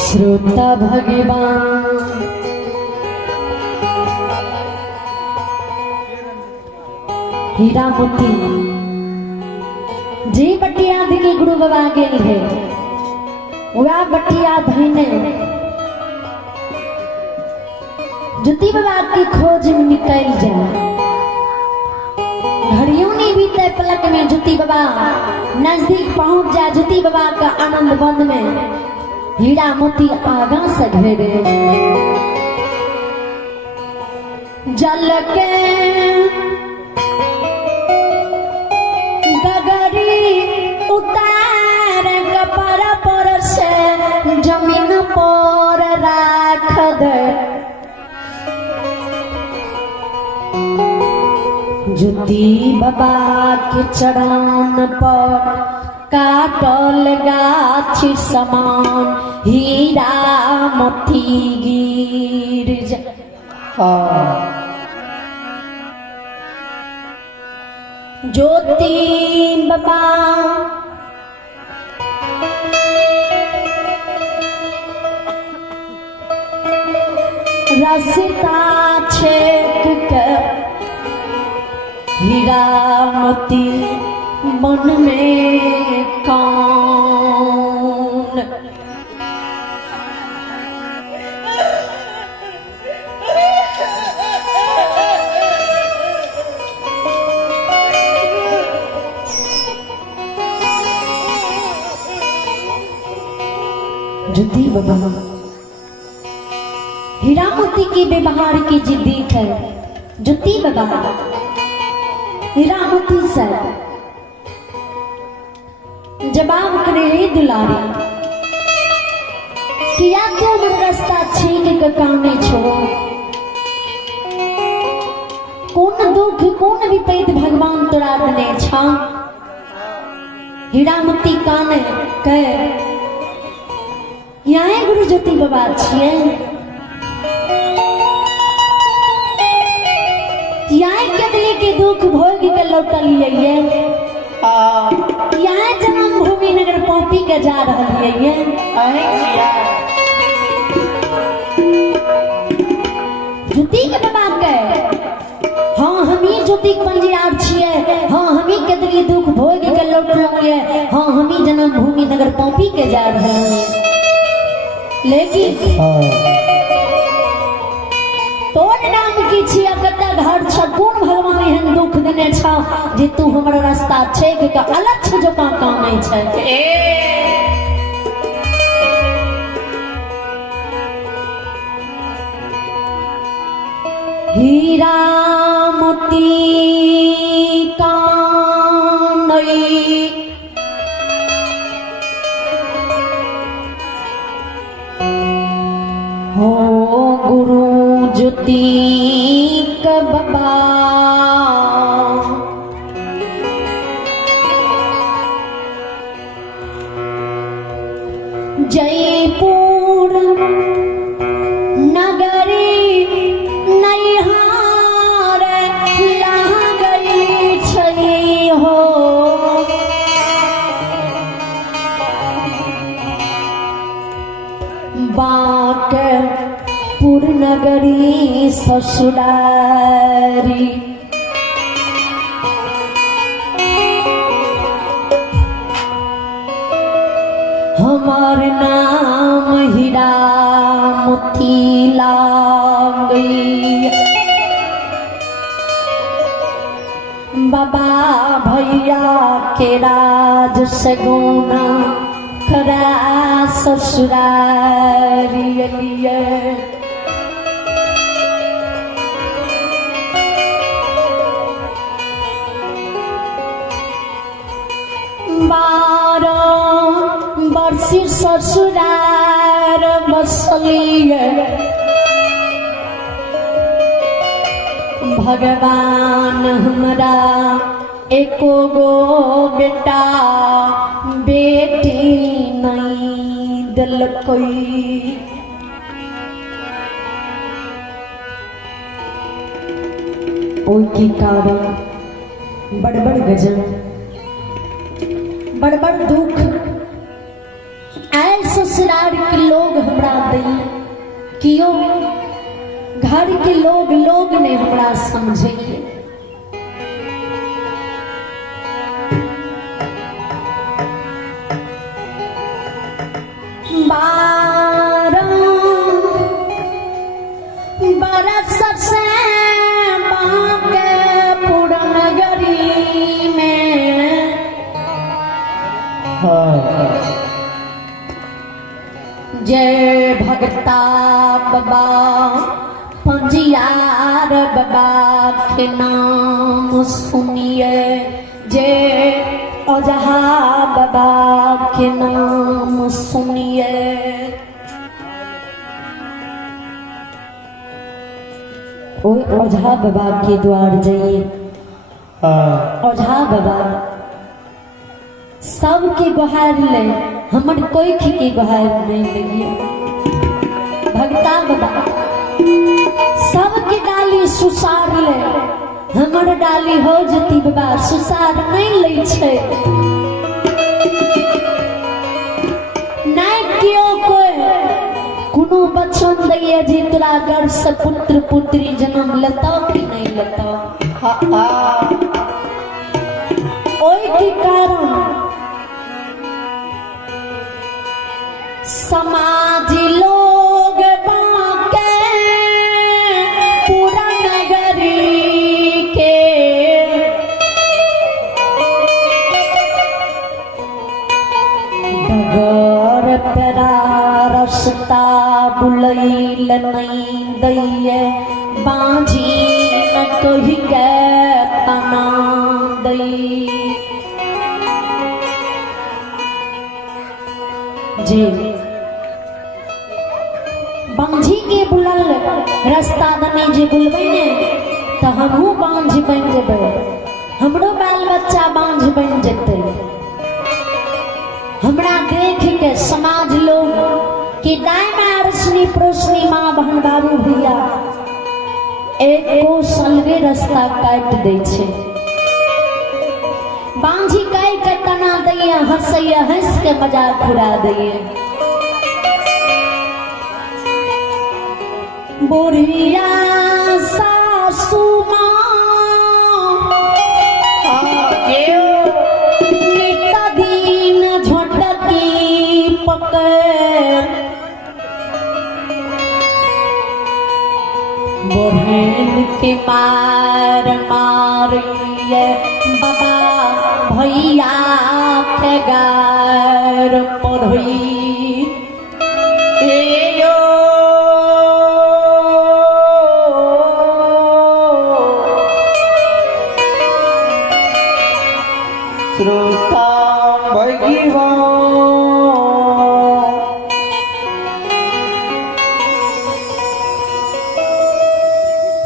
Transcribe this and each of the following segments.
श्रोता भगवान हीरा मोती जी बटिया दिखे गुरु बाबा गेल है वह बटिया धैने जुती बाबा की खोज में निकल जाए। घड़ियों नहीं बीते पलक में जुती बाबा नजदीक पहुंच जाए। जुती बाबा का आनंद बंद में हीरा मोती आगा से घेरे। जल के गगरी उतार कपड़ा पर से जमीन पर राख दे। जुती बाबा के चरण पर काटल गाछी समान हीरा मोती गिर जा। ज्योति बाबा रास्ता छेक के हीरा मोती मन में कौन। जुती बाबा हीरा मोती की व्यवहार की जिद्दी है। जुती बाबा हीरा मोती से जवाब करे दुलारी किया तो मन रास्ता छीन के काने छोड़ो। कौन दुख कौन विपैत भगवान तोरा दने छा। हीरा मोती काने कह यहाँ गुरु ज्योति बाबा छिए। यहाँ केतली के दुख भोग के लौटलिए। यहाँ जन्मभूमि नगर पौपी के जा रही। ज्योति के बाबा के हाँ हमी ज्योति पंजियार छिए। हाँ हमी केतली दुख भोग के लौटलिए। हाँ हमी जन्मभूमि नगर पौपी के जा रहे हैं। लेकिन तोर नाम की छिया कते घर छ कोन भगवान एहन दुख देने छ जे तू हमर रास्ता छेक के अलग छ जो काम है छै। हीरा मोती कानई हो गुरु ज्योति का बाबा जयपुर नगरी नैहार लहा गई छई हो। बांकपुर नगरी ससुरारी हमार नाम हीरा मोती लागी। बाबा भैया के राज से गुना खरा ससुरारी लिए। वर्षी ससुरार बसलिए भगवान हमरा एको गो बेटा बेटी नहीं दिल कोई। की कारण बड़ गजन बड़ दुख ऐ ससुराल के लोग हमरा दई कियो घर के लोग ने हमरा समझिए। 12 बरस से बांकेपुर नगरी में जय भगता बाबा पंजियार बाबा के नाम सुनिए, जय ओझा बाबा के नाम सुनिए। ओझा बाबा के द्वार जाइए। ओझा बाबा सबके गुहार ले, हमर कोई के गुहार नहीं लगी। भगता बाबा सबके डाली सुसार ले, हमर डाली हो जती बाबा सुसार नहीं ले छे। नहीं क्यों कोई कुनो बचन दैया जी तोरा गर्भ से पुत्र पुत्री जन्म लेता कि नहीं लेता। ओई के कारण समाज लोग बांके पूरा नगरी के डगर पेरा रस्ता बुलैल नहीं दैये, बांझी न कही के तना दै। जी बांझी के बुलल रास्ता दने जे बुलबै ने तो हमहू बांझ बन जेबै, हमरो बाल बच्चा बांझ बन जेतै। हमरा देख के समाज लोग कि दाई माँ रसनी पड़ोसनी माँ बहन बाबू भैया एको सलगे रास्ता काट दै छै। बांझी कई के तना दैया, हंसैया हंस के मजाक उड़ा दैया। बुढ़िया सासू माँ नित दिन झटकी पकड़, बहन के मार मारिए बाबा भैया के गार पढ़ी।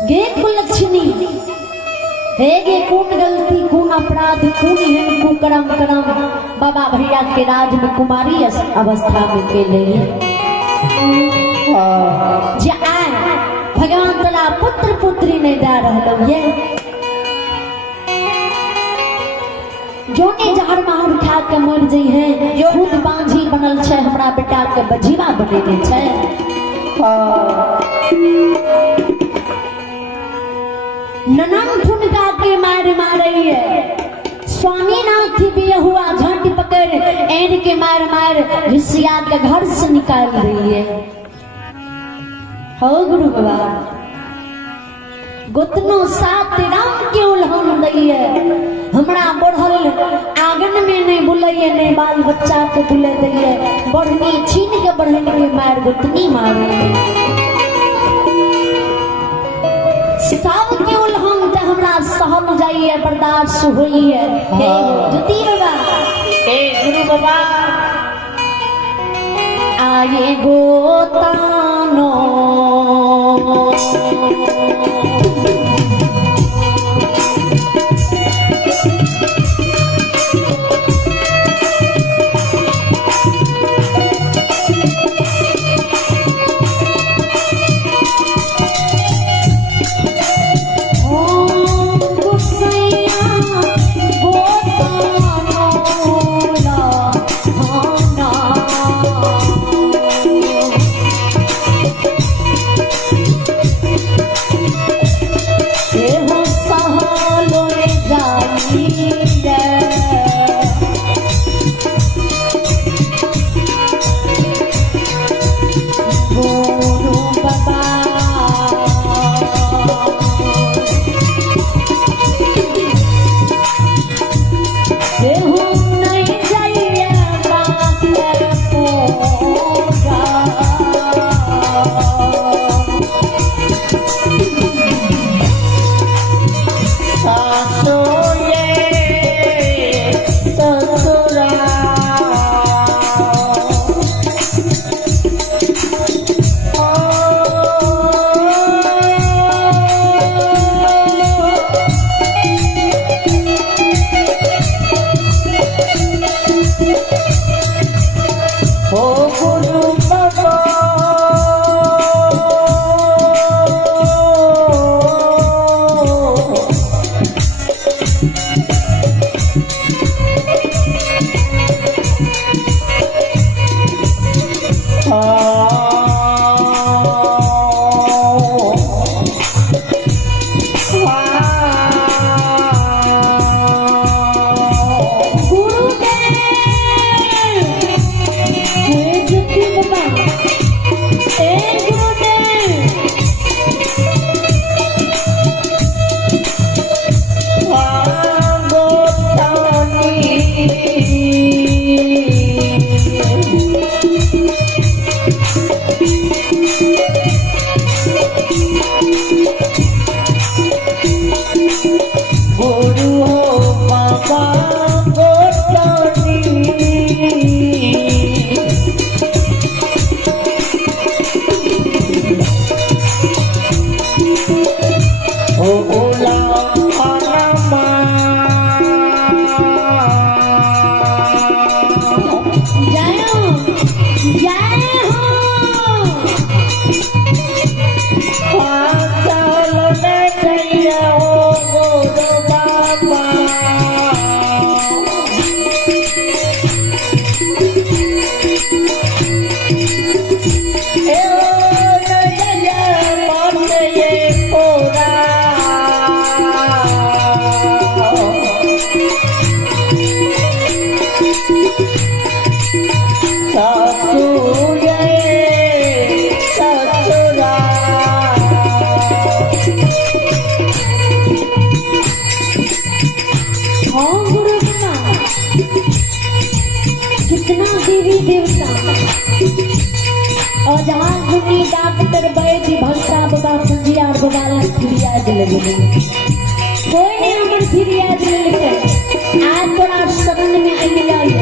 गे कुलक्षणी हे गे कौन गलती कौन अपराध कौन हेन कुकरम करम बाबा भैया के राज में कुमारी अवस्था में के लिए जे आए भगवान तला पुत्र पुत्री नहीं दे रहलो ये जोने जहर मार खा के मर जई है। खुद बांझी बनल छे, हमरा बेटा के बजीवा बनेने छे। ननन फुनका के मार मारई है, स्वामीनाथ भी हुआ झांटी पकड़ एन के मार मार ऋषिया के घर से निकाल रही है। हो गुरु बाबा गोतनो साथ राम के उल्हन दई है, हमरा बढ़ल आंगन में नहीं बुलैये नहीं बाल बच्चा के बुले दैये, बढ़नी छीन के बढ़नी के मार गोतनी मारे। सब के उल्हन ते हमरा सहम जाइए, बर्दाश्त होइए। हे ज्योति बाबा, हे गुरु बाबा आए गोतानो और जहाँ घुटी डॉक्टर बैठी भंसा बाबा संजिया बाबा फिरिया दिल कोई नहीं हमर फिरिया दिल आज तोरा शरण में आई